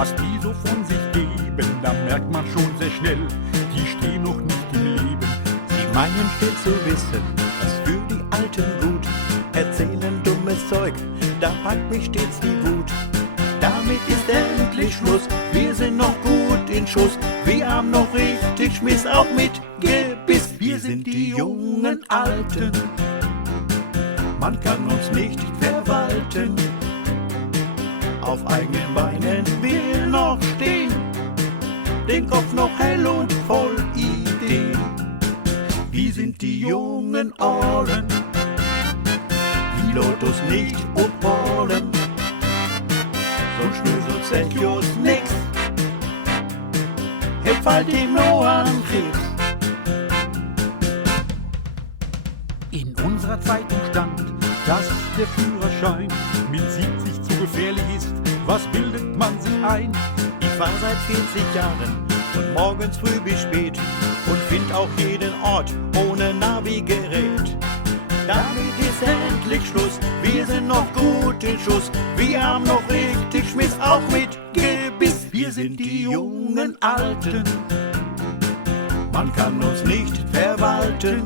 was die so von sich geben, da merkt man schon sehr schnell, die stehen noch nicht im Leben. Sie meinen stets zu wissen, was für die Alten gut, erzählen dummes Zeug, da packt mich stets die Wut. Damit ist endlich Schluss, wir sind noch gut in Schuss, wir haben noch richtig Schmiss, auch mit Gebiss. Wir sind die jungen Alten, man kann uns nicht verwalten, auf eigenen Beinen will noch stehen, den Kopf noch hell und voll Ideen. Wir sind die jungen Orlen, die Lotus nicht obholen, so schnösel Zechos nix, fällt ihm nur an Krebs. In unserer Zeitung stand, dass der Führerschein mit 70 zu gefährlich ist. Was bildet man sich ein? Ich fahr seit 40 Jahren von morgens früh bis spät und find auch jeden Ort ohne Navigerät. Damit ist endlich Schluss, wir sind noch gut in Schuss, wir haben noch richtig Schmiss, auch mit Gebiss. Wir sind die jungen Alten, man kann uns nicht verwalten,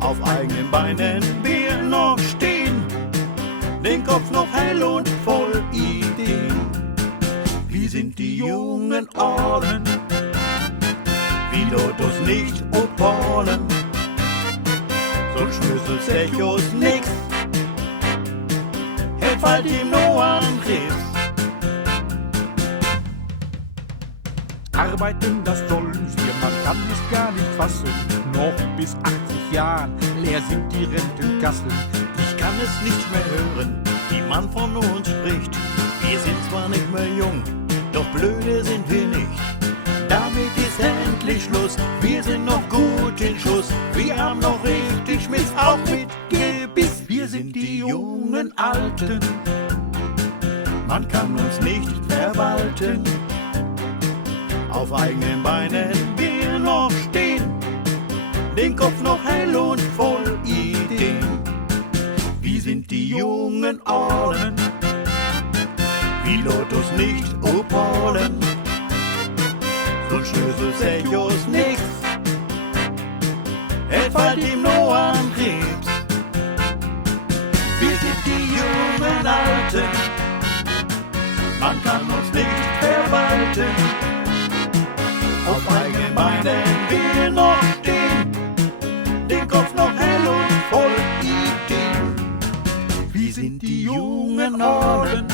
auf eigenen Beinen wir noch stehen, den Kopf noch hell und voll Ideen. Wir sind die jungen Orlen, wie Lotus nicht obholen, so schnüssel Zechos nix, fällt ihm nur an Krebs. Arbeiten, das sollen wir, man kann es gar nicht fassen. Noch bis 80 Jahren leer sind die Rentenkassen. Ich kann es nicht mehr hören, wie man von uns spricht. Wir sind zwar nicht mehr jung, doch blöde sind wir nicht. Damit ist endlich Schluss, wir sind noch gut in Schuss, wir haben noch richtig Schmiss, auch mit Gebiss. Wir sind die jungen Alten, man kann uns nicht verwalten, auf eigenen Beinen wir noch stehen, den Kopf noch hell und voll Ideen. Wir sind die jungen Orlen, wie Lotus nicht obholen, so schnösel Zechos nix, fällt ihm nur an Krebs. Wir sind die jungen Alten, man kann uns nicht verwalten, auf eigenen Beinen wir noch stehen, den Kopf noch hell und voll Ideen. Wir sind die jungen Orlen,